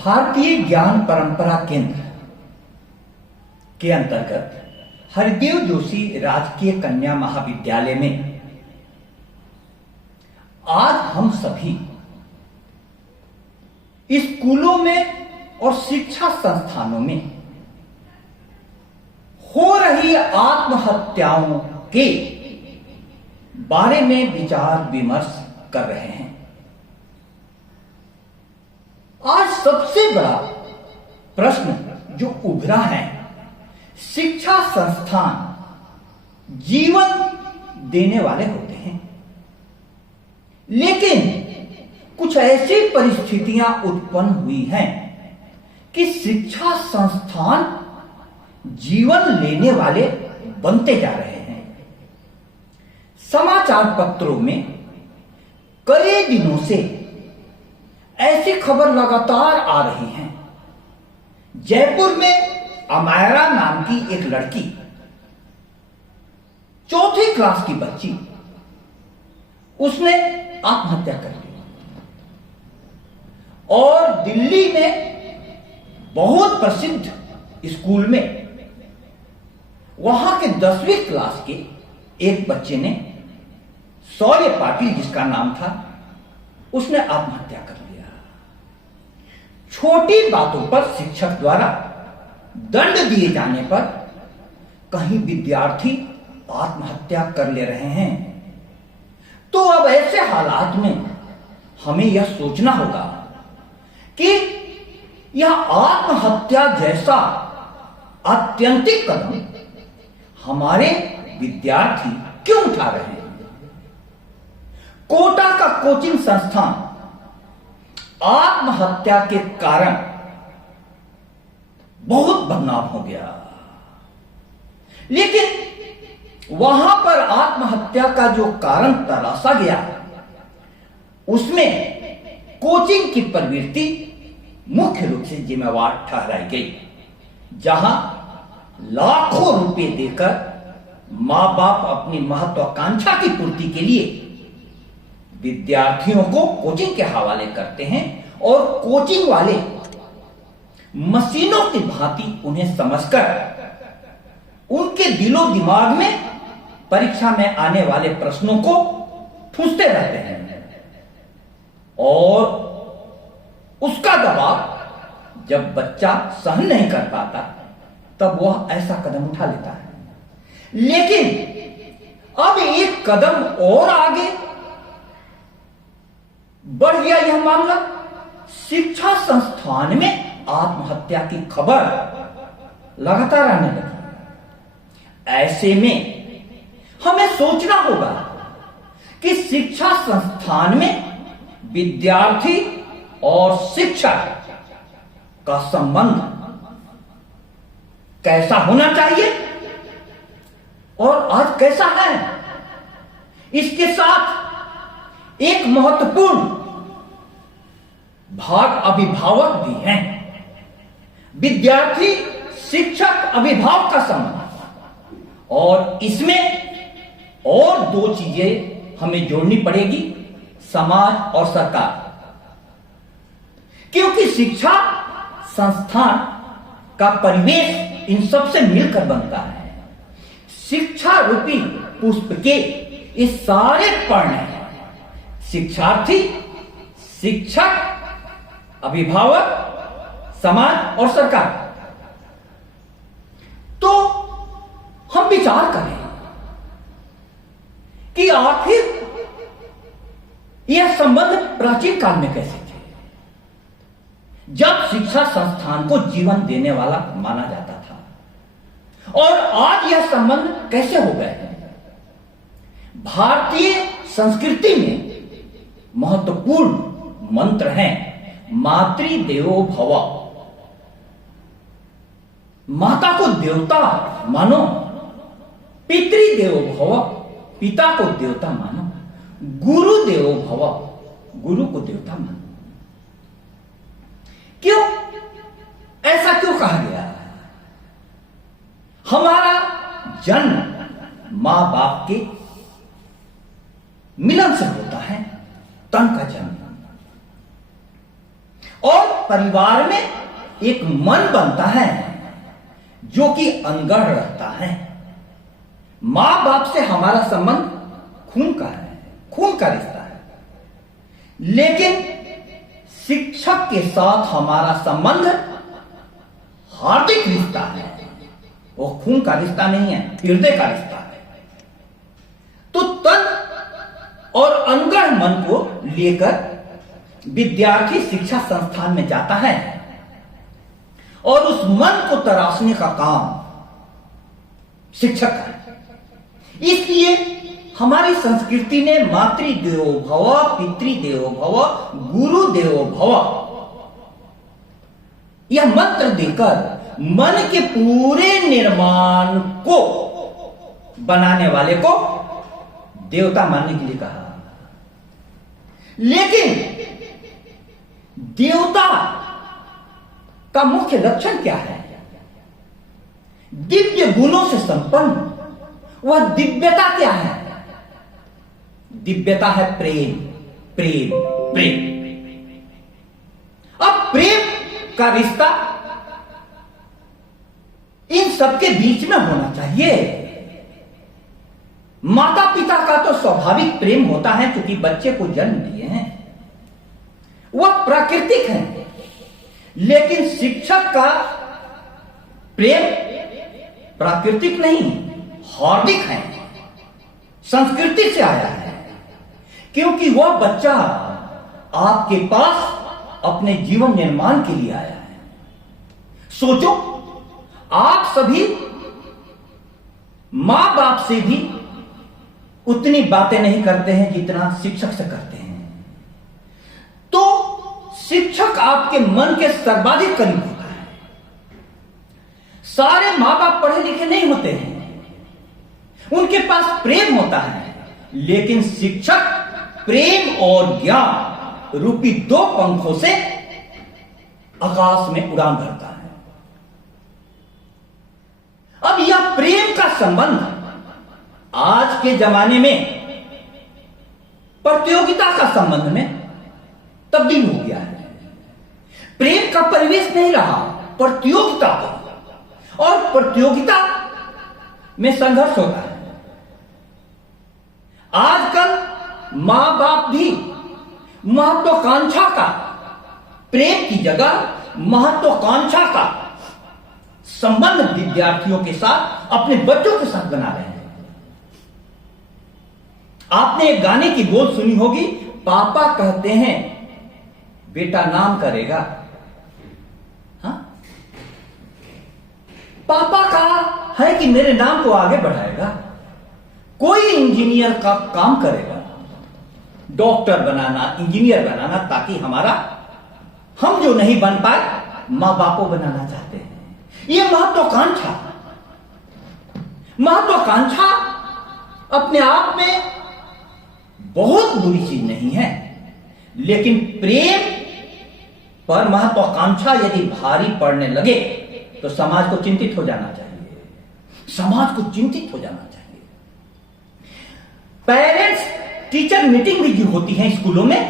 भारतीय ज्ञान परंपरा केंद्र के अंतर्गत हरिदेव जोशी राजकीय कन्या महाविद्यालय में आज हम सभी स्कूलों में और शिक्षा संस्थानों में हो रही आत्महत्याओं के बारे में विचार विमर्श कर रहे हैं। आज सबसे बड़ा प्रश्न जो उभरा है, शिक्षा संस्थान जीवन देने वाले होते हैं, लेकिन कुछ ऐसी परिस्थितियां उत्पन्न हुई हैं कि शिक्षा संस्थान जीवन लेने वाले बनते जा रहे हैं। समाचार पत्रों में कई दिनों से ऐसी खबर लगातार आ रही है। जयपुर में अमायरा नाम की एक लड़की, चौथी क्लास की बच्ची, उसने आत्महत्या कर ली। और दिल्ली में बहुत प्रसिद्ध स्कूल में वहां के 10वीं क्लास के एक बच्चे ने, शौर्य पाटिल जिसका नाम था, उसने आत्महत्या कर लिया। छोटी बातों पर शिक्षक द्वारा दंड दिए जाने पर कहीं विद्यार्थी आत्महत्या कर ले रहे हैं। तो अब ऐसे हालात में हमें यह सोचना होगा कि यह आत्महत्या जैसा आत्यंतिक कदम हमारे विद्यार्थी क्यों उठा रहे हैं। कोटा का कोचिंग संस्थान आत्महत्या के कारण बहुत बदनाम हो गया, लेकिन वहां पर आत्महत्या का जो कारण तराशा गया, उसमें कोचिंग की प्रवृत्ति मुख्य रूप से जिम्मेवार ठहराई गई, जहां लाखों रुपए देकर मां बाप अपनी महत्वाकांक्षा की पूर्ति के लिए विद्यार्थियों को कोचिंग के हवाले करते हैं और कोचिंग वाले मशीनों की भांति उन्हें समझकर उनके दिलो दिमाग में परीक्षा में आने वाले प्रश्नों को ठूंसते रहते हैं। और उसका दबाव जब बच्चा सहन नहीं कर पाता, तब वह ऐसा कदम उठा लेता है। लेकिन अब एक कदम और आगे बढ़ गया यह मामला। शिक्षा संस्थान में आत्महत्या की खबर लगातार आने लगी। ऐसे में हमें सोचना होगा कि शिक्षा संस्थान में विद्यार्थी और शिक्षक का संबंध कैसा होना चाहिए और आज कैसा है। इसके साथ एक महत्वपूर्ण भाग अभिभावक भी हैं। विद्यार्थी शिक्षक अभिभावक का संबंध, और इसमें और दो चीजें हमें जोड़नी पड़ेगी, समाज और सरकार। क्योंकि शिक्षा संस्थान का परिवेश इन सबसे मिलकर बनता है। शिक्षा रूपी पुष्प के ये सारे पर्ण हैं, शिक्षार्थी, शिक्षक, अभिभावक, समाज और सरकार। तो हम विचार करें कि आखिर यह संबंध प्राचीन काल में कैसे थे, जब शिक्षा संस्थान को जीवन देने वाला माना जाता था, और आज यह संबंध कैसे हो गए हैं। भारतीय संस्कृति में महत्वपूर्ण मंत्र हैं मातृदेवो भव, माता को देवता मानो, पितृदेवो भव, पिता को देवता मानो, गुरु देवो भव, गुरु को देवता मानो। क्यों ऐसा क्यों कहा गया? हमारा जन्म मां बाप के मिलन से होता है, तन का जन्म। और परिवार में एक मन बनता है जो कि अनगढ़ रहता है। मां बाप से हमारा संबंध खून का है, खून का रिश्ता है, लेकिन शिक्षक के साथ हमारा संबंध हार्दिक रिश्ता है। वो खून का रिश्ता नहीं है, हृदय का रिश्ता है। तो तन और अनगढ़ मन को लेकर विद्यार्थी शिक्षा संस्थान में जाता है और उस मन को तराशने का काम शिक्षक का है। इसलिए हमारी संस्कृति ने मातृदेवो भव, पितृदेवो भव, गुरुदेवो भव यह मंत्र देकर मन के पूरे निर्माण को बनाने वाले को देवता मानने के लिए कहा। लेकिन देवता का मुख्य लक्षण क्या है? दिव्य गुणों से संपन्न। वह दिव्यता क्या है? दिव्यता है प्रेम, प्रेम, प्रेम। अब प्रेम का रिश्ता इन सबके बीच में होना चाहिए। माता पिता का तो स्वाभाविक प्रेम होता है क्योंकि बच्चे को जन्म दिए हैं, वह प्राकृतिक है। लेकिन शिक्षक का प्रेम प्राकृतिक नहीं, हार्दिक है, संस्कृति से आया है, क्योंकि वह बच्चा आपके पास अपने जीवन निर्माण के लिए आया है। सोचो, आप सभी मां बाप से भी उतनी बातें नहीं करते हैं जितना शिक्षक से करते हैं। तो शिक्षक आपके मन के सर्वाधिक करीब होता है। सारे मां बाप पढ़े लिखे नहीं होते हैं, उनके पास प्रेम होता है, लेकिन शिक्षक प्रेम और ज्ञान रूपी दो पंखों से आकाश में उड़ान भरता है। अब यह प्रेम का संबंध आज के जमाने में प्रतियोगिता का संबंध में तब्दील हो गया है। प्रेम का परिवेश नहीं रहा, प्रतियोगिता का, और प्रतियोगिता में संघर्ष होता है। आजकल मां बाप भी महत्वाकांक्षा का, प्रेम की जगह महत्वाकांक्षा का संबंध विद्यार्थियों के साथ, अपने बच्चों के साथ बना रहे हैं। आपने एक गाने की बोल सुनी होगी, पापा कहते हैं बेटा नाम करेगा। हाँ? पापा का है कि मेरे नाम को आगे बढ़ाएगा, कोई इंजीनियर का काम करेगा, डॉक्टर बनाना, इंजीनियर बनाना, ताकि हम जो नहीं बन पाए मां बापों बनाना चाहते हैं। यह महत्वाकांक्षा अपने आप में बहुत बुरी चीज नहीं है, लेकिन प्रेम पर महत्वाकांक्षा यदि भारी पड़ने लगे तो समाज को चिंतित हो जाना चाहिए। समाज को चिंतित हो जाना चाहिए। पेरेंट्स टीचर मीटिंग भी जो होती है स्कूलों में,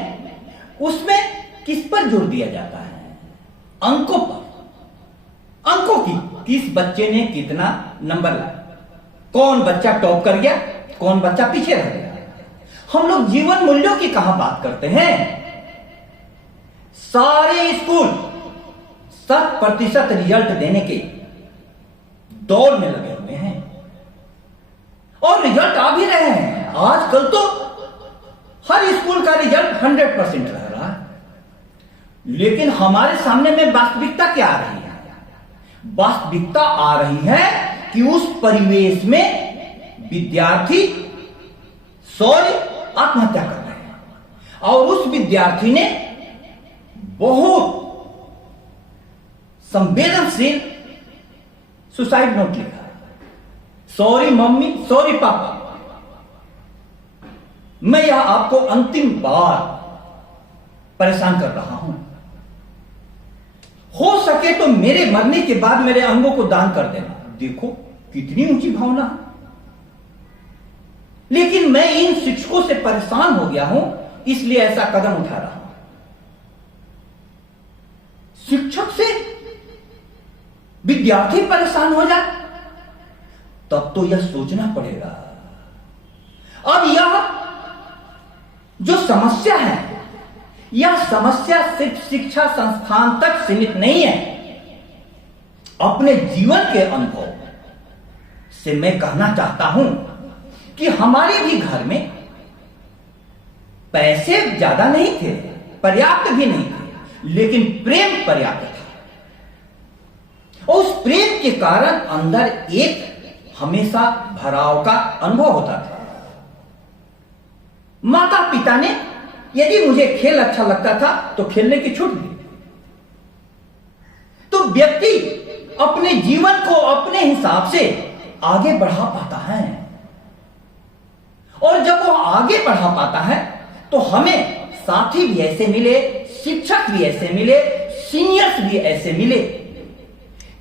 उसमें किस पर जोर दिया जाता है? अंकों पर, अंकों की, किस बच्चे ने कितना नंबर लाया, कौन बच्चा टॉप कर गया, कौन बच्चा पीछे रह गया। हम लोग जीवन मूल्यों की कहां बात करते हैं? सारे स्कूल 100% रिजल्ट देने के दौड़ में लगे हुए हैं और रिजल्ट आ भी रहे हैं। आजकल तो हर स्कूल का रिजल्ट 100% रह रहा है। लेकिन हमारे सामने में वास्तविकता क्या आ रही है? वास्तविकता आ रही है कि उस परिवेश में विद्यार्थी आत्महत्या कर रहे हैं, और उस विद्यार्थी ने बहुत संवेदनशील सुसाइड नोट लिखा है। सॉरी मम्मी, सॉरी पापा, मैं यह आपको अंतिम बार परेशान कर रहा हूं, हो सके तो मेरे मरने के बाद मेरे अंगों को दान कर देना। देखो कितनी ऊंची भावना है। लेकिन मैं इन शिक्षकों से परेशान हो गया हूं, इसलिए ऐसा कदम उठा रहा हूं। शिक्षक से विद्यार्थी परेशान हो जाए, तब तो यह सोचना पड़ेगा। अब यह जो समस्या है, यह समस्या सिर्फ शिक्षा संस्थान तक सीमित नहीं है। अपने जीवन के अनुभव से मैं कहना चाहता हूं कि हमारे भी घर में पैसे ज्यादा नहीं थे, पर्याप्त भी नहीं थे, लेकिन प्रेम पर्याप्त था। और उस प्रेम के कारण अंदर एक हमेशा भराव का अनुभव होता था। माता पिता ने यदि मुझे खेल अच्छा लगता था तो खेलने की छूट दी, तो व्यक्ति अपने जीवन को अपने हिसाब से आगे बढ़ा पाता है। और जब वो आगे बढ़ा पाता है तो हमें साथी भी ऐसे मिले, शिक्षक भी ऐसे मिले, सीनियर्स भी ऐसे मिले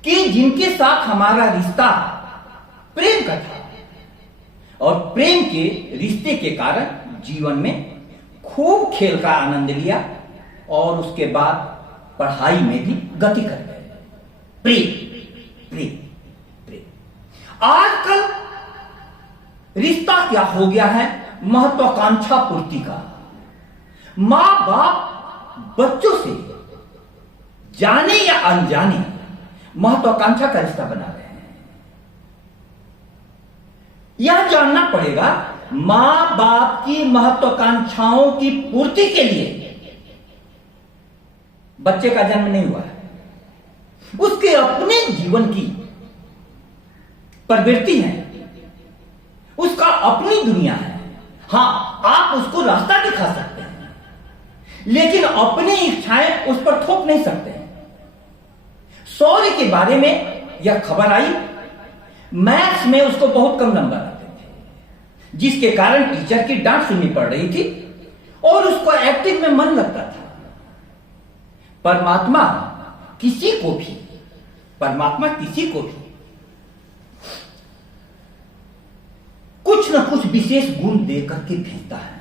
कि जिनके साथ हमारा रिश्ता प्रेम का था। और प्रेम के रिश्ते के कारण जीवन में खूब खेल का आनंद लिया और उसके बाद पढ़ाई में भी गति कर गए। प्रेम प्रेम प्रेम। आजकल रिश्ता क्या हो गया है? महत्वाकांक्षा पूर्ति का। मां बाप बच्चों से जाने या अनजाने महत्वाकांक्षा का रिश्ता बना रहे हैं। यह जानना पड़ेगा, मां बाप की महत्वाकांक्षाओं की पूर्ति के लिए बच्चे का जन्म नहीं हुआ है। उसके अपने जीवन की प्रवृत्ति है, उसका अपनी दुनिया है। हां, आप उसको रास्ता दिखा सकते हैं, लेकिन अपनी इच्छाएं उस पर थोप नहीं सकते हैं। शौर्य के बारे में यह खबर आई, मैथ्स में उसको बहुत कम नंबर आते थे, जिसके कारण टीचर की डांट सुननी पड़ रही थी और उसको एक्टिंग में मन लगता था। परमात्मा किसी को भी कुछ न कुछ विशेष गुण देकर के भेजता है।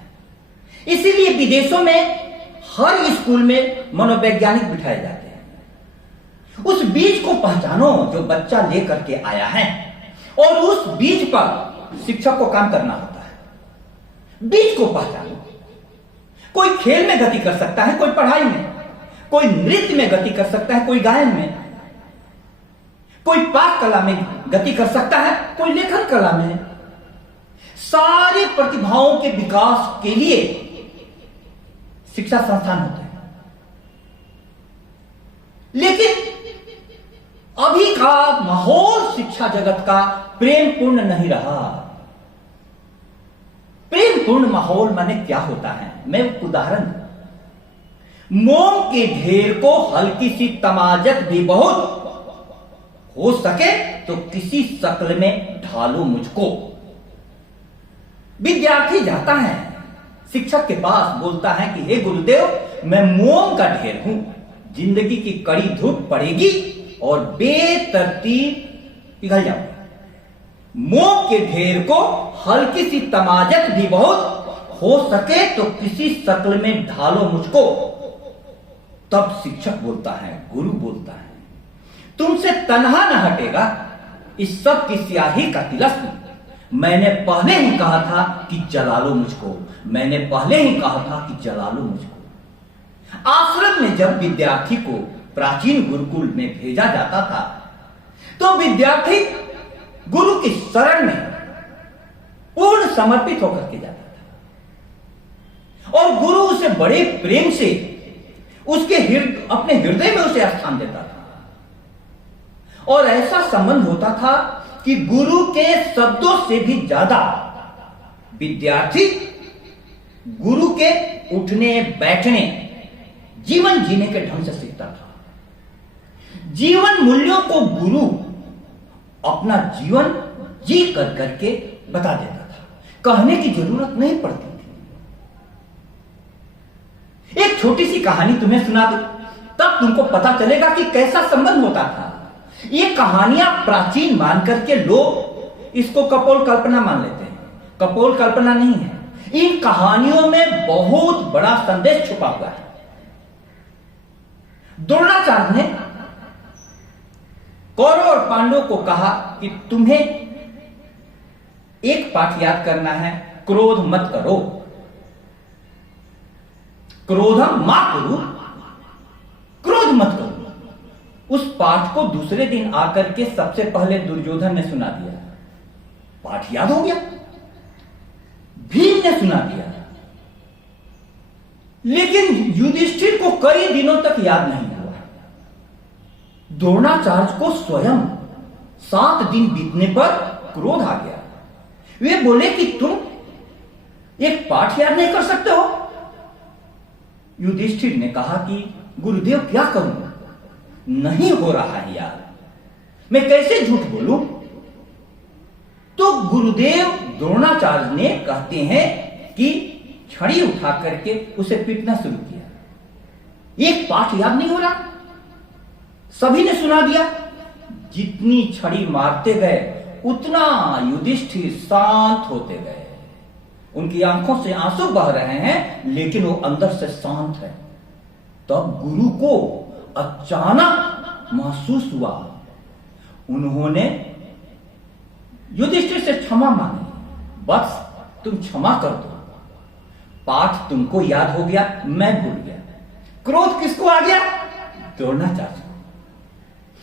इसीलिए विदेशों में हर स्कूल में मनोवैज्ञानिक बिठाए जाते हैं। उस बीज को पहचानो जो बच्चा लेकर के आया है, और उस बीज पर शिक्षक को काम करना होता है। बीज को पहचानो। कोई खेल में गति कर सकता है, कोई पढ़ाई में, कोई नृत्य में गति कर सकता है, कोई गायन में, कोई पाक कला में गति कर सकता है, कोई लेखन कला में। सारी प्रतिभाओं के विकास के लिए शिक्षा संस्थान होते हैं। लेकिन अभी का माहौल शिक्षा जगत का प्रेम पूर्ण नहीं रहा। प्रेम पूर्ण माहौल माने क्या होता है? मैं उदाहरण, मोम के ढेर को हल्की सी तमाजत भी बहुत, हो सके तो किसी शक्ल में ढालो मुझको। विद्यार्थी जाता है शिक्षक के पास, बोलता है कि हे गुरुदेव, मैं मोम का ढेर हूं, जिंदगी की कड़ी धूप पड़ेगी और बेतरतीब पिघल जाऊंगा। मोम के ढेर को हल्की सी तमाजत भी बहुत, हो सके तो किसी शक्ल में ढालो मुझको। तब शिक्षक बोलता है, गुरु बोलता है, तुमसे तन्हा न हटेगा इस सब की स्याही का तिलस्म। मैंने पहले ही कहा था कि जला लो मुझको, मैंने पहले ही कहा था कि जला लो मुझको। आश्रम में जब विद्यार्थी को प्राचीन गुरुकुल में भेजा जाता था, तो विद्यार्थी गुरु की शरण में पूर्ण समर्पित होकर के जाता था, और गुरु उसे बड़े प्रेम से उसके अपने हृदय में उसे स्थान देता था। और ऐसा संबंध होता था कि गुरु के शब्दों से भी ज्यादा विद्यार्थी गुरु के उठने बैठने, जीवन जीने के ढंग से सीखता था। जीवन मूल्यों को गुरु अपना जीवन जी कर करके बता देता था, कहने की जरूरत नहीं पड़ती थी। एक छोटी सी कहानी तुम्हें सुना दूं, तब तुमको पता चलेगा कि कैसा संबंध होता था। ये कहानियां प्राचीन मान करके लोग इसको कपोल कल्पना मान लेते हैं। कपोल कल्पना नहीं है, इन कहानियों में बहुत बड़ा संदेश छुपा हुआ है। द्रोणाचार्य ने कौरव और पांडवों को कहा कि तुम्हें एक पाठ याद करना है, क्रोध मत करो, क्रोधम मा करो, क्रोध मत करो। उस पाठ को दूसरे दिन आकर के सबसे पहले दुर्योधन ने सुना दिया, पाठ याद हो गया। भीम ने सुना दिया, लेकिन युधिष्ठिर को कई दिनों तक याद नहीं हुआ। द्रोणाचार्य को स्वयं 7 दिन बीतने पर क्रोध आ गया। वे बोले कि तुम एक पाठ याद नहीं कर सकते हो। युधिष्ठिर ने कहा कि गुरुदेव क्या करूं, नहीं हो रहा है यार, मैं कैसे झूठ बोलूं। तो गुरुदेव द्रोणाचार्य ने कहते हैं कि छड़ी उठा करके उसे पीटना शुरू किया। एक पाठ याद नहीं हो रहा, सभी ने सुना दिया। जितनी छड़ी मारते गए उतना युधिष्ठिर शांत होते गए। उनकी आंखों से आंसू बह रहे हैं, लेकिन वो अंदर से शांत है। तब गुरु को अचानक महसूस हुआ, उन्होंने युधिष्ठिर से क्षमा मांगी, बस तुम क्षमा कर दो, पाठ तुमको याद हो गया, मैं भूल गया। क्रोध किसको आ गया? द्रोणाचार्य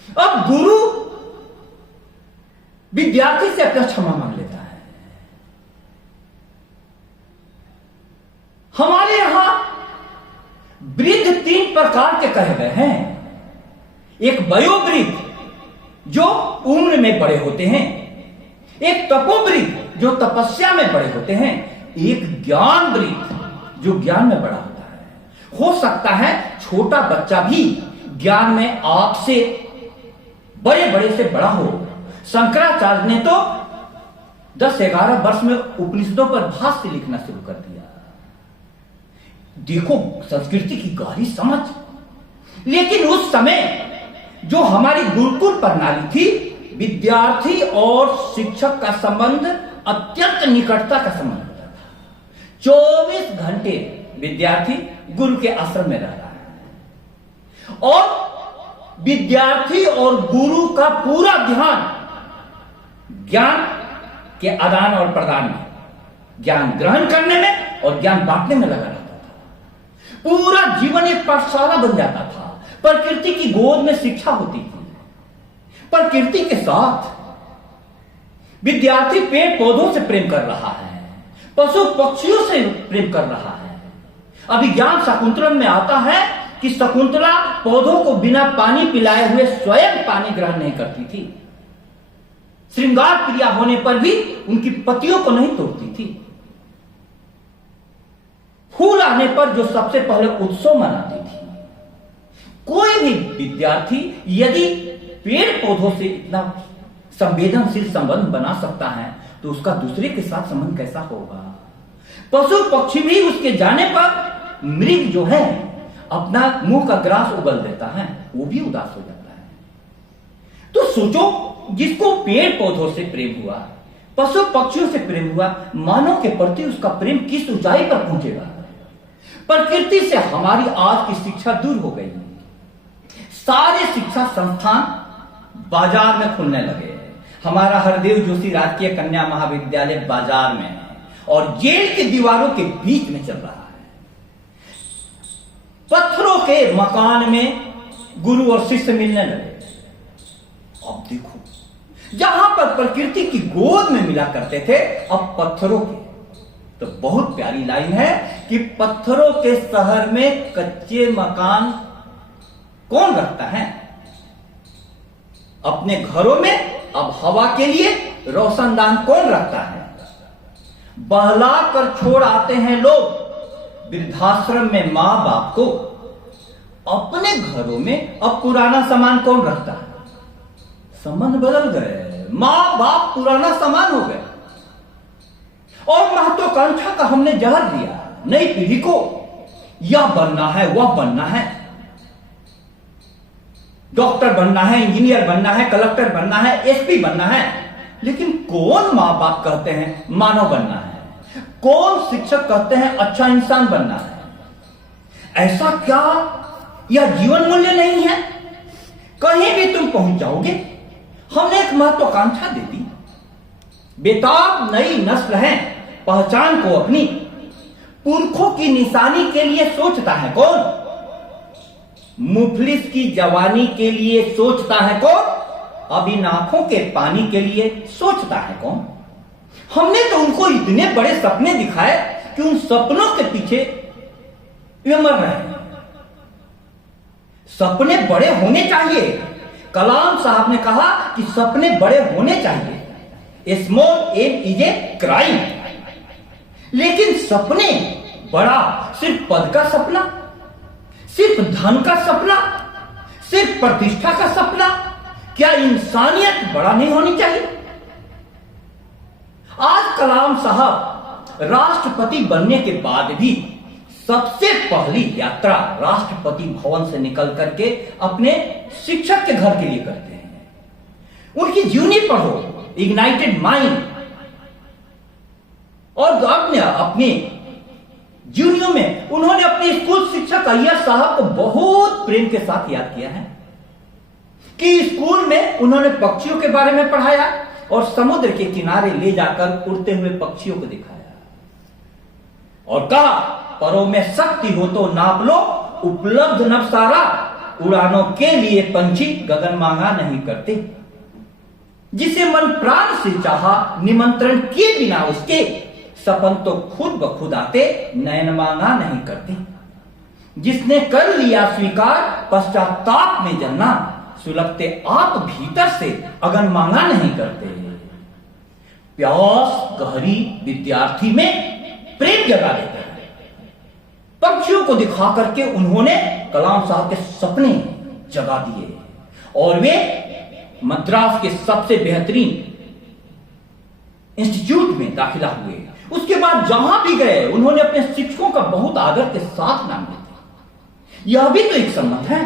को। अब गुरु विद्यार्थी से अपना क्षमा मांग लेता है। हमारे यहां वृद्ध 3 प्रकार के कहे गए हैं। एक वयोवृद्ध जो उम्र में बड़े होते हैं, एक तपोवृद्ध जो तपस्या में बड़े होते हैं, एक ज्ञान वृद्ध जो ज्ञान में बड़ा होता है। हो सकता है छोटा बच्चा भी ज्ञान में आपसे बड़े बड़े से बड़ा हो। शंकराचार्य ने तो 10-11 वर्ष में उपनिषदों पर भाष्य लिखना शुरू कर दिया। देखो संस्कृति की गहरी समझ। लेकिन उस समय जो हमारी गुरुकुल प्रणाली थी, विद्यार्थी और शिक्षक का संबंध अत्यंत निकटता का संबंध होता था। 24 घंटे विद्यार्थी गुरु के आश्रम में रह रहा है और विद्यार्थी और गुरु का पूरा ध्यान ज्ञान के आदान और प्रदान में, ज्ञान ग्रहण करने में और ज्ञान बांटने में लगा रहता था। पूरा जीवन एक पाठशाला बन जाता था। प्रकृति की गोद में शिक्षा होती थी। प्रकृति के साथ विद्यार्थी पेड़ पौधों से प्रेम कर रहा है, पशु पक्षियों से प्रेम कर रहा है। अभिज्ञान शाकुंतलम में आता है कि शकुंतला पौधों को बिना पानी पिलाए हुए स्वयं पानी ग्रहण नहीं करती थी। श्रृंगार क्रिया होने पर भी उनकी पतियों को नहीं तोड़ती थी। फूल आने पर जो सबसे पहले उत्सव मनाती थी। कोई भी विद्यार्थी यदि पेड़ पौधों से इतना संवेदनशील संबंध बना सकता है तो उसका दूसरे के साथ संबंध कैसा होगा। पशु पक्षी भी उसके जाने पर, मृग जो है अपना मुंह का ग्रास उगल देता है, वो भी उदास हो जाता है। तो सोचो, जिसको पेड़ पौधों से प्रेम हुआ, पशु पक्षियों से प्रेम हुआ, मानव के प्रति उसका प्रेम किस ऊंचाई पर पहुंचेगा। प्रकृति से हमारी आज की शिक्षा दूर हो गई। सारे शिक्षा संस्थान बाजार में खुलने लगे। हमारा हरदेव जोशी राजकीय कन्या महाविद्यालय बाजार में है और जेल की दीवारों के बीच में चल रहा है। पत्थरों के मकान में गुरु और शिष्य मिलने लगे। अब देखो, जहां पर प्रकृति की गोद में मिला करते थे, अब पत्थरों के। तो बहुत प्यारी लाइन है कि पत्थरों के शहर में कच्चे मकान कौन रखता है? अपने घरों में अब हवा के लिए रोशनदान कौन रखता है? बहला कर छोड़ आते हैं लोग वृद्धाश्रम में मां बाप को। अपने घरों में अब पुराना सामान कौन रखता है? संबंध बदल गए, मां बाप पुराना सामान हो गए और महत्वाकांक्षा का हमने जहर दिया नई पीढ़ी को। यह बनना है, वह बनना है, डॉक्टर बनना है, इंजीनियर बनना है, कलेक्टर बनना है, एसपी बनना है। लेकिन कौन मां बाप कहते हैं मानव बनना है? कौन शिक्षक कहते हैं अच्छा इंसान बनना है? ऐसा क्या यह जीवन मूल्य नहीं है? कहीं भी तुम पहुंच जाओगे। हमने एक महत्वाकांक्षा दे दी। बेताब नई नस्ल है, पहचान को अपनी पुरखों की निशानी के लिए सोचता है कौन? मुफलिस की जवानी के लिए सोचता है कौन? अब इन आंखों के पानी के लिए सोचता है कौन? हमने तो उनको इतने बड़े सपने दिखाए कि उन सपनों के पीछे वे मर रहे हैं। सपने बड़े होने चाहिए। कलाम साहब ने कहा कि सपने बड़े होने चाहिए। Small aim is a crime. लेकिन सपने बड़ा सिर्फ पद का सपना, सिर्फ धन का सपना, सिर्फ प्रतिष्ठा का सपना, क्या इंसानियत बड़ा नहीं होनी चाहिए? आज कलाम साहब राष्ट्रपति बनने के बाद भी सबसे पहली यात्रा राष्ट्रपति भवन से निकल करके अपने शिक्षक के घर के लिए करते हैं। उनकी जीवनी पढ़ो, इग्नाइटेड माइंड, और अपने जीवनियों में उन्होंने अपने स्कूल शिक्षक अय्यर साहब को बहुत प्रेम के साथ याद किया है कि स्कूल में उन्होंने पक्षियों के बारे में पढ़ाया और समुद्र के किनारे ले जाकर उड़ते हुए पक्षियों को दिखाया और कहा, परों में शक्ति हो तो नाप लो, उपलब्ध नवसारा, उड़ानों के लिए पंछी गगन मांगा नहीं करते। जिसे मन प्राण से चाहा, निमंत्रण किए बिना उसके, सपन तो खुद ब खुद आते, नयन मांगा नहीं करते। जिसने कर लिया स्वीकार, पश्चाताप में जलना, सुलगते आप भीतर से, अगन मांगा नहीं करते। प्यास गहरी विद्यार्थी में प्रेम जगा देते हैं। पक्षियों को दिखा करके उन्होंने कलाम साहब के सपने जगा दिए और वे मद्रास के सबसे बेहतरीन इंस्टीट्यूट में दाखिला हुए। उसके बाद जहां भी गए उन्होंने अपने शिक्षकों का बहुत आदर के साथ नाम लेते। यह भी तो एक संबंध है।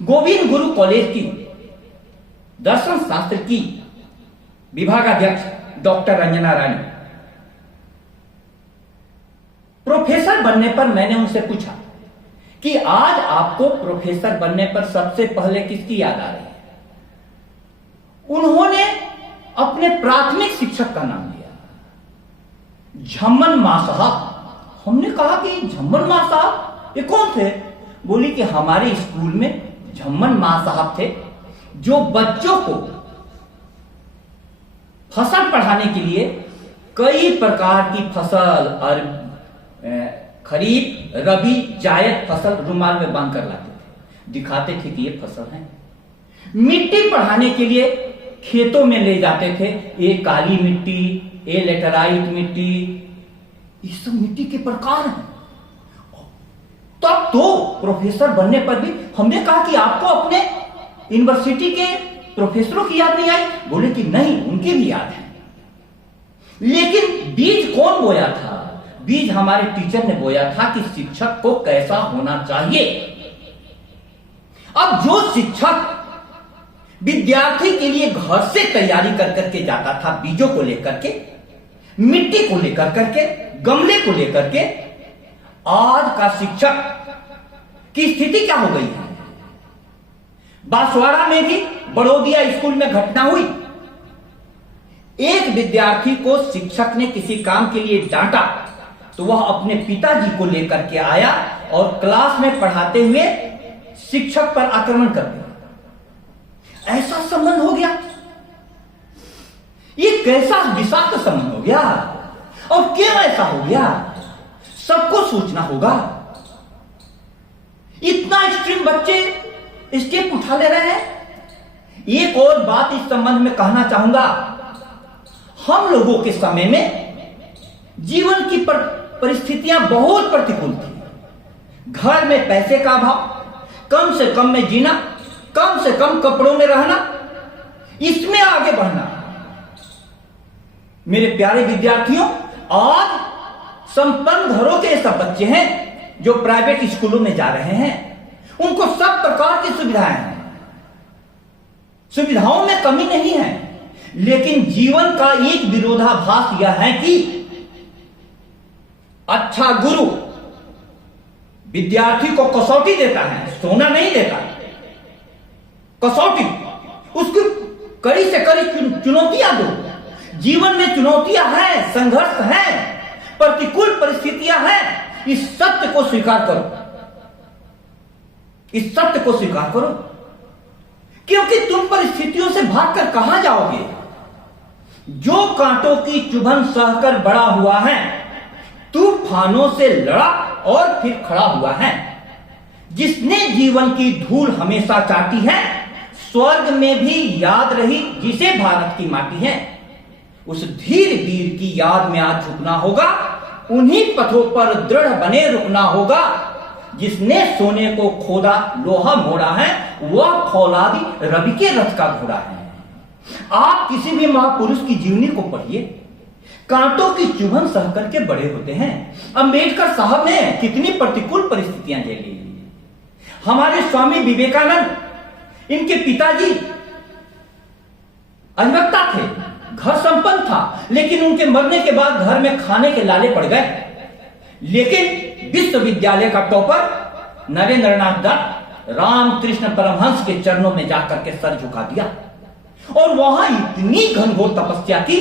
गोविंद गुरु कॉलेज की दर्शन शास्त्र की विभागाध्यक्ष डॉक्टर रंजना रानी, प्रोफेसर बनने पर मैंने उनसे पूछा कि आज आपको प्रोफेसर बनने पर सबसे पहले किसकी याद आ रही है? उन्होंने अपने प्राथमिक शिक्षक का नाम लिया, झम्मन मां साहब। हमने कहा कि झम्मन मां साहब ये कौन थे? बोली कि हमारे स्कूल में झम्मन मां साहब थे जो बच्चों को फसल पढ़ाने के लिए कई प्रकार की फसल और खरीफ, रबी, जायद फसल रुमाल में बांध कर लाते थे, दिखाते थे कि ये फसल है। मिट्टी पढ़ाने के लिए खेतों में ले जाते थे, ये काली मिट्टी, ये लेटराइट मिट्टी, ये सब मिट्टी के प्रकार हैं। तब तो प्रोफेसर बनने पर भी हमने कहा कि आपको अपने यूनिवर्सिटी के प्रोफेसरों की याद नहीं आई? बोले कि नहीं, उनकी भी याद है। लेकिन बीज कौन बोया था? बीज हमारे टीचर ने बोया था कि शिक्षक को कैसा होना चाहिए। अब जो शिक्षक विद्यार्थी के लिए घर से तैयारी कर करके जाता था, बीजों को लेकर के, मिट्टी को लेकर करके, गमले को लेकर के, आज का शिक्षक की स्थिति क्या हो गई है? बांसवाड़ा में भी बड़ोदिया स्कूल में घटना हुई। एक विद्यार्थी को शिक्षक ने किसी काम के लिए डांटा तो वह अपने पिताजी को लेकर के आया और क्लास में पढ़ाते हुए शिक्षक पर आक्रमण कर दिया। ऐसा संबंध हो गया। ये कैसा विषाक्त संबंध हो गया और क्यों ऐसा हो गया? सबको सोचना होगा। इतना एक्सट्रीम बच्चे स्टेप उठा ले रहे हैं। एक और बात इस संबंध में कहना चाहूंगा, हम लोगों के समय में जीवन की परिस्थितियां बहुत प्रतिकूल थी। घर में पैसे का अभाव, कम से कम में जीना, कम से कम कपड़ों में रहना, इसमें आगे बढ़ना। मेरे प्यारे विद्यार्थियों, आज संपन्न घरों के सब बच्चे हैं जो प्राइवेट स्कूलों में जा रहे हैं। उनको सब प्रकार की सुविधाएं हैं, सुविधाओं में कमी नहीं है, लेकिन जीवन का एक विरोधाभास यह है कि अच्छा गुरु विद्यार्थी को कसौटी देता है, सोना नहीं देता। कसौटी, उसकी कड़ी से कड़ी चुनौतियां दो। जीवन में चुनौतियां हैं, संघर्ष है, प्रतिकूल परिस्थितियां हैं। इस सत्य को स्वीकार करो, इस सत्य को स्वीकार करो, क्योंकि तुम परिस्थितियों से भागकर कहां जाओगे? जो कांटों की चुभन सहकर बड़ा हुआ है, तूफानों से लड़ा और फिर खड़ा हुआ है। जिसने जीवन की धूल हमेशा चाटी है, स्वर्ग में भी याद रही जिसे भारत की माटी है। उस धीर वीर की याद में आज झुकना होगा, उन्हीं पथों पर दृढ़ बने रुकना होगा। जिसने सोने को खोदा लोहा मोड़ा है, वह फौलादी रवि के रथ का घोड़ा है। आप किसी भी महापुरुष की जीवनी को पढ़िए, कांटों की चुभन सह करके बड़े होते हैं। अंबेडकर साहब ने कितनी प्रतिकूल परिस्थितियां झेली। हमारे स्वामी विवेकानंद, इनके पिताजी अधिवक्ता थे, घर संपन्न था, लेकिन उनके मरने के बाद घर में खाने के लाले पड़ गए। लेकिन विश्वविद्यालय का टॉपर नरेंद्र नाथ दत्त रामकृष्ण परमहंस के चरणों में जाकर के सर झुका दिया और वहां इतनी घनघोर तपस्या की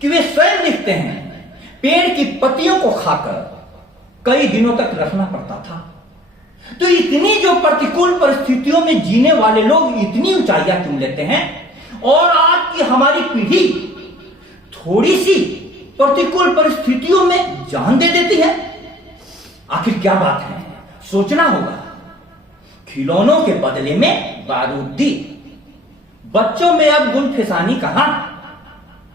कि वे स्वयं लिखते हैं, पेड़ की पत्तियों को खाकर कई दिनों तक रखना पड़ता था। तो इतनी जो प्रतिकूल परिस्थितियों में जीने वाले लोग इतनी ऊंचाइयां चुन लेते हैं, और आज की हमारी पीढ़ी थोड़ी सी प्रतिकूल परिस्थितियों में जान दे देती है। आखिर क्या बात है, सोचना होगा। खिलौनों के बदले में बारूद दी, बच्चों में अब गुलफिसानी कहां,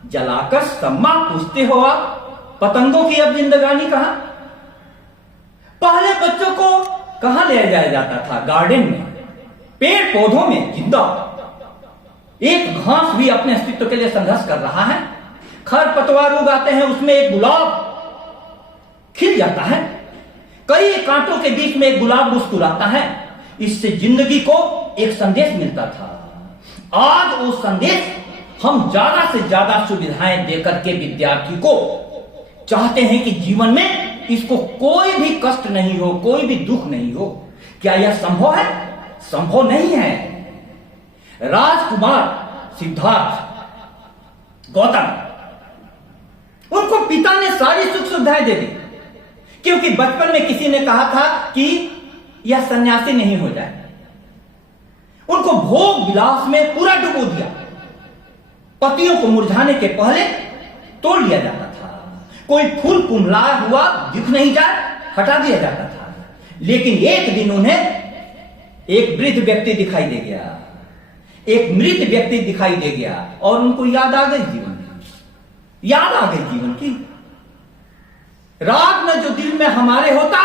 जलाकर सम्मा पूछते हो आप, पतंगों की अब जिंदगानी कहां। पहले बच्चों को कहां ले जाया जाता था? गार्डन में, पेड़ पौधों में जिंदा। एक घास भी अपने अस्तित्व के लिए संघर्ष कर रहा है। खरपतवार उगाते हैं, उसमें एक गुलाब खिल जाता है। कई कांटों के बीच में एक गुलाब मुस्कुराता है। इससे जिंदगी को एक संदेश मिलता था। आज वो संदेश हम ज्यादा से ज्यादा सुविधाएं देकर के विद्यार्थी को चाहते हैं कि जीवन में इसको कोई भी कष्ट नहीं हो, कोई भी दुख नहीं हो। क्या यह संभव है? संभव नहीं है। राजकुमार सिद्धार्थ गौतम, उनको पिता ने सारी सुख सुविधाएं दे दी, क्योंकि बचपन में किसी ने कहा था कि यह सन्यासी नहीं हो जाए। उनको भोग विलास में पूरा डुबो दिया। पत्तियों को मुरझाने के पहले तोड़ लिया जाता था। कोई फूल कुम्हलाया हुआ दिख नहीं जाए, हटा दिया जाता था। लेकिन एक दिन उन्हें एक वृद्ध व्यक्ति दिखाई दे गया, एक मृत व्यक्ति दिखाई दे गया, और उनको याद आ गई जीवन की, याद आ गई जीवन की। राग न जो दिल में हमारे होता,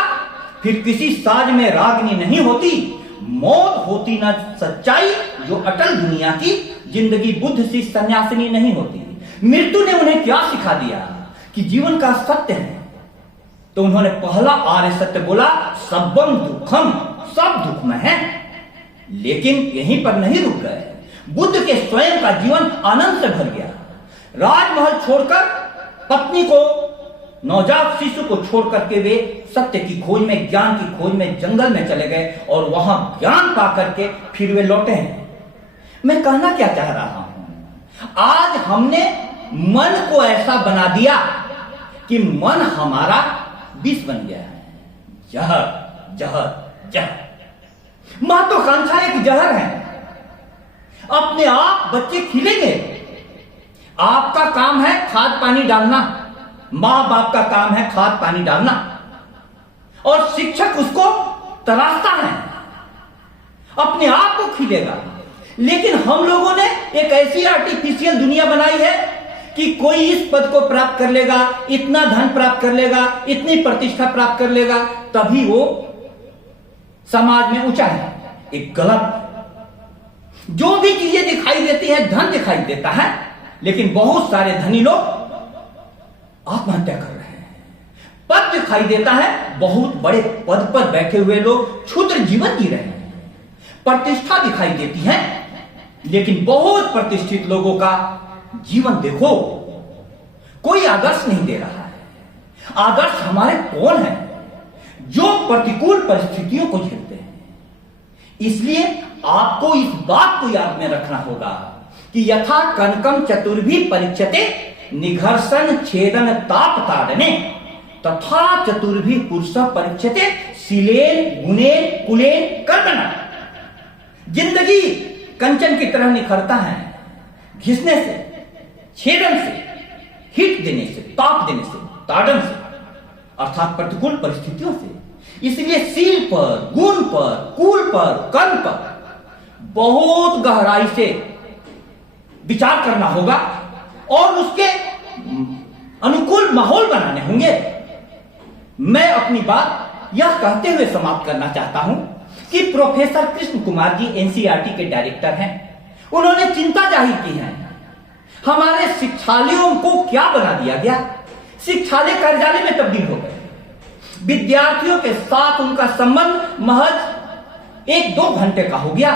फिर किसी साज में रागनी नहीं होती। मौत होती न सच्चाई जो अटल दुनिया की, जिंदगी बुद्ध सी सन्यासिनी नहीं होती। मृत्यु ने उन्हें क्या सिखा दिया कि जीवन का सत्य है। तो उन्होंने पहला आर्य सत्य बोला, सब्बम दुखम, सब दुख में है। लेकिन यहीं पर नहीं रुक गए। बुद्ध के स्वयं का जीवन आनंद से भर गया। राजमहल छोड़कर, पत्नी को, नवजात शिशु को छोड़ करके वे सत्य की खोज में, ज्ञान की खोज में जंगल में चले गए, और वहां ज्ञान पा करके फिर वे लौटे हैं। मैं कहना क्या चाह रहा हूं, आज हमने मन को ऐसा बना दिया कि मन हमारा विष बन गया है। जहर जहर जहर। महत्वाकांक्षा एक जहर है। अपने आप बच्चे खिलेंगे, आपका काम है खाद पानी डालना, मां बाप का काम है खाद पानी डालना, और शिक्षक उसको तराशता है, अपने आप को खिलेगा। लेकिन हम लोगों ने एक ऐसी आर्टिफिशियल दुनिया बनाई है कि कोई इस पद को प्राप्त कर लेगा, इतना धन प्राप्त कर लेगा, इतनी प्रतिष्ठा प्राप्त कर लेगा, तभी वो समाज में ऊंचा है। एक गलत, जो भी चीजें दिखाई देती है, धन दिखाई देता है, लेकिन बहुत सारे धनी लोग आत्महत्या कर रहे हैं। पद दिखाई देता है, बहुत बड़े पद पर बैठे हुए लोग क्षुद्र जीवन जी रहे हैं। प्रतिष्ठा दिखाई देती है, लेकिन बहुत प्रतिष्ठित लोगों का जीवन देखो, कोई आदर्श नहीं दे रहा है। आदर्श हमारे कौन है? जो प्रतिकूल परिस्थितियों को झेलते हैं। इसलिए आपको इस बात को याद में रखना होगा कि यथा कनकम चतुर्भी परीक्षते निघर्षण छेदन ताप ताड़ने तथा चतुर्भी पुरुष परीक्षते शीलेन गुणेन कुलेन कर्मणा। जिंदगी कंचन की तरह निखरता है घिसने से, छेदन से, हिट देने से, ताप देने से, ताड़न से, अर्थात प्रतिकूल परिस्थितियों से। इसलिए शील पर, गुण पर, कुल पर, कर्म पर बहुत गहराई से विचार करना होगा और उसके अनुकूल माहौल बनाने होंगे। मैं अपनी बात यह कहते हुए समाप्त करना चाहता हूं कि प्रोफेसर कृष्ण कुमार जी एनसीईआरटी के डायरेक्टर हैं। उन्होंने चिंता जाहिर की है हमारे शिक्षालयों को क्या बना दिया गया। शिक्षालय कार्यालय में तब्दील हो गए। विद्यार्थियों के साथ उनका संबंध महज 1-2 घंटे का हो गया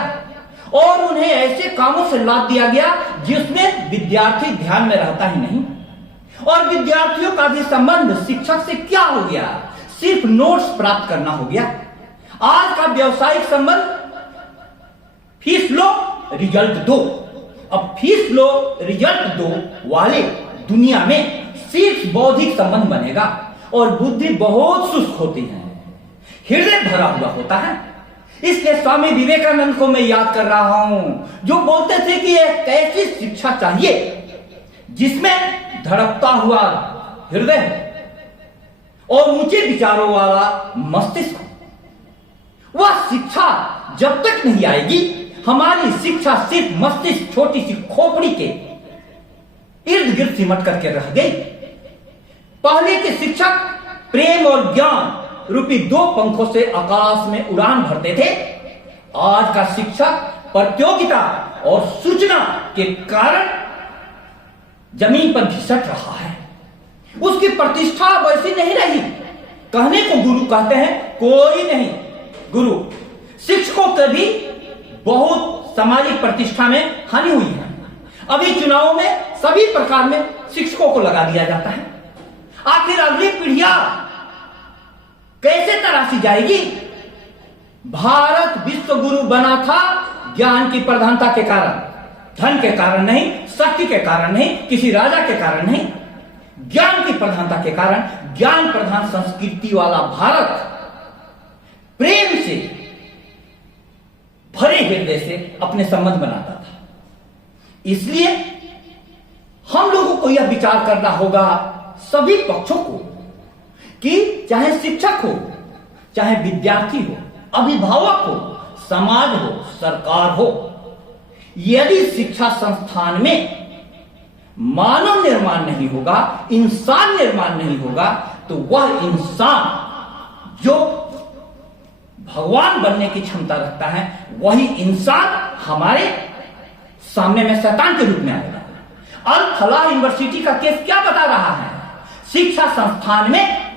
और उन्हें ऐसे कामों से लाद दिया गया जिसमें विद्यार्थी ध्यान में रहता ही नहीं। और विद्यार्थियों का भी संबंध शिक्षक से क्या हो गया, सिर्फ नोट्स प्राप्त करना हो गया। आज का व्यवसायिक संबंध फीस लो रिजल्ट दो। अब फीस लो रिजल्ट दो वाले दुनिया में सिर्फ बौद्धिक संबंध बनेगा और बुद्धि बहुत शुष्क होती है, हृदय भरा हुआ होता है। इसलिए स्वामी विवेकानंद को मैं याद कर रहा हूं जो बोलते थे कि एक ऐसी शिक्षा चाहिए जिसमें धड़कता हुआ हृदय और ऊंचे विचारों वाला मस्तिष्क। वह शिक्षा जब तक नहीं आएगी, हमारी शिक्षा सिर्फ मस्तिष्क छोटी सी खोपड़ी के इर्द गिर्द सिमट करके रह गई। पहले के शिक्षक प्रेम और ज्ञान रूपी 2 पंखों से आकाश में उड़ान भरते थे। आज का शिक्षक प्रतियोगिता और सूचना के कारण जमीन पर घिसट रहा है। उसकी प्रतिष्ठा वैसी नहीं रही। कहने को गुरु कहते हैं, कोई नहीं गुरु। शिक्षकों के भी बहुत सामाजिक प्रतिष्ठा में हानि हुई है। अभी चुनावों में सभी प्रकार में शिक्षकों को लगा दिया जाता है। आखिर अगली पीढ़ियां कैसे तराशी जाएगी? भारत विश्व गुरु बना था ज्ञान की प्रधानता के कारण, धन के कारण नहीं, शक्ति के कारण नहीं, किसी राजा के कारण नहीं, ज्ञान की प्रधानता के कारण। ज्ञान प्रधान संस्कृति वाला भारत प्रेम से भरे हृदय से अपने संबंध बनाता था। इसलिए हम लोगों को यह विचार करना होगा सभी पक्षों को कि चाहे शिक्षक हो, चाहे विद्यार्थी हो, अभिभावक हो, समाज हो, सरकार हो, यदि शिक्षा संस्थान में मानव निर्माण नहीं होगा, इंसान निर्माण नहीं होगा, तो वह इंसान जो भगवान बनने की क्षमता रखता है, वही इंसान हमारे सामने में शैतान के रूप में आएगा। अल फलाह यूनिवर्सिटी का केस क्या बता रहा है? शिक्षा संस्थान में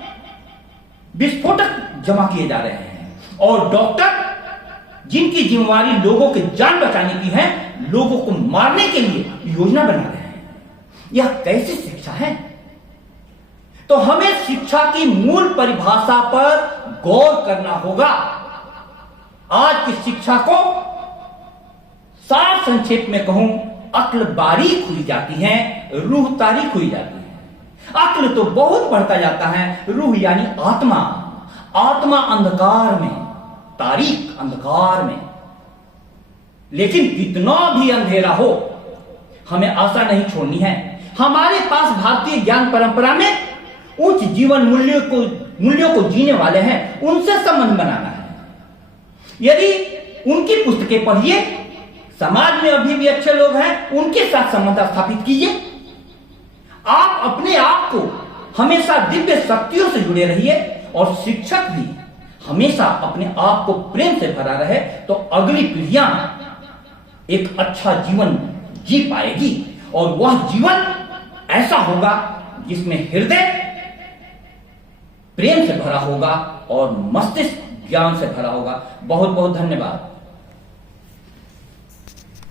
विस्फोटक जमा किए जा रहे हैं और डॉक्टर जिनकी जिम्मेवारी लोगों की जान बचाने की है, लोगों को मारने के लिए योजना बना रहे हैं। यह कैसी शिक्षा है? तो हमें शिक्षा की मूल परिभाषा पर गौर करना होगा। आज की शिक्षा को सार संक्षेप में कहूं, अक्ल बारीक हुई जाती है, रूह तारीक हुई जाती है। अक्ल तो बहुत बढ़ता जाता है, रूह यानी आत्मा, आत्मा अंधकार में, तारीक अंधकार में। लेकिन कितना भी अंधेरा हो, हमें आशा नहीं छोड़नी है। हमारे पास भारतीय ज्ञान परंपरा में उच्च जीवन मूल्यों को जीने वाले हैं, उनसे संबंध बनाना है। यदि उनकी पुस्तकें पढ़िए, समाज में अभी भी अच्छे लोग हैं, उनके साथ संबंध स्थापित कीजिए। आप अपने आप को हमेशा दिव्य शक्तियों से जुड़े रहिए और शिक्षक भी हमेशा अपने आप को प्रेम से भरा रहे, तो अगली पीढ़ियां एक अच्छा जीवन जी पाएगी और वह जीवन ऐसा होगा जिसमें हृदय प्रेम से भरा होगा और मस्तिष्क ज्ञान से भरा होगा। बहुत बहुत धन्यवाद।